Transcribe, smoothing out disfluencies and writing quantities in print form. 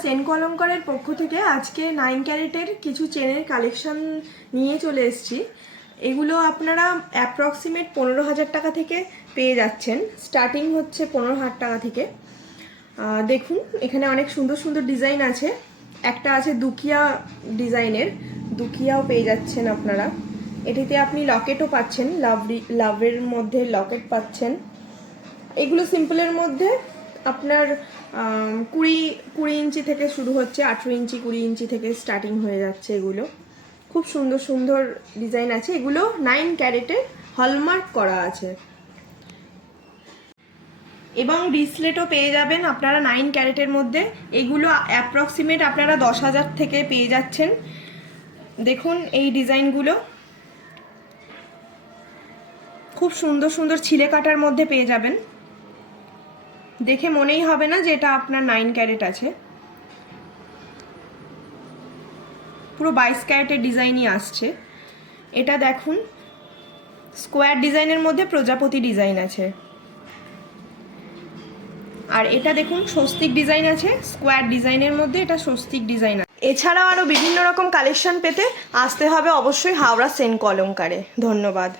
সেন কলঙ্কারের পক্ষ থেকে আজকে 9 ক্যারেটের কিছু চেনের কালেকশন নিয়ে চলে এসেছি। এগুলো আপনারা অ্যাপ্রক্সিমেট 15,000 টাকা থেকে পেয়ে যাচ্ছেন। স্টার্টিং হচ্ছে 15,000 টাকা থেকে। দেখুন এখানে অনেক সুন্দর সুন্দর ডিজাইন আছে। একটা আছে দুকিয়া ডিজাইনের, দুকিয়াও পেয়ে যাচ্ছেন আপনারা। এটিতে আপনি লকেটও পাচ্ছেন, লাভের মধ্যে লকেট পাচ্ছেন। এগুলো সিম্পলের মধ্যে আপনার 20 ইঞ্চি থেকে শুরু হচ্ছে, 18 ইঞ্চি 20 ইঞ্চি থেকে স্টার্টিং হয়ে যাচ্ছে। এগুলো খুব সুন্দর সুন্দর ডিজাইন আছে। এগুলো 9 ক্যারেটে হলমার্ক করা আছে এবং ব্রেসলেটও পেয়ে যাবেন আপনারা 9 ক্যারেটের মধ্যে। এগুলো অ্যাপ্রক্সিমেট আপনারা 10,000 থেকে পেয়ে যাচ্ছেন। দেখুন এই ডিজাইনগুলো খুব সুন্দর সুন্দর ছিলে কাটার মধ্যে পেয়ে যাবেন। দেখে মনেই হবে না যে এটা আপনার 9 ক্যারেট আছে। পুরো 22 ক্যারেটের ডিজাইনই আসছে। এটা দেখুন স্কোয়ার ডিজাইনের মধ্যে প্রজাপতি ডিজাইন আছে, আর এটা দেখুন স্বস্তিক ডিজাইন আছে। স্কোয়ার ডিজাইনের মধ্যে এটা স্বস্তিক ডিজাইন আছে। এছাড়াও আরও বিভিন্ন রকম কালেকশন পেতে আসতে হবে অবশ্যই হাওড়া সেন কলঙ্কারে। ধন্যবাদ।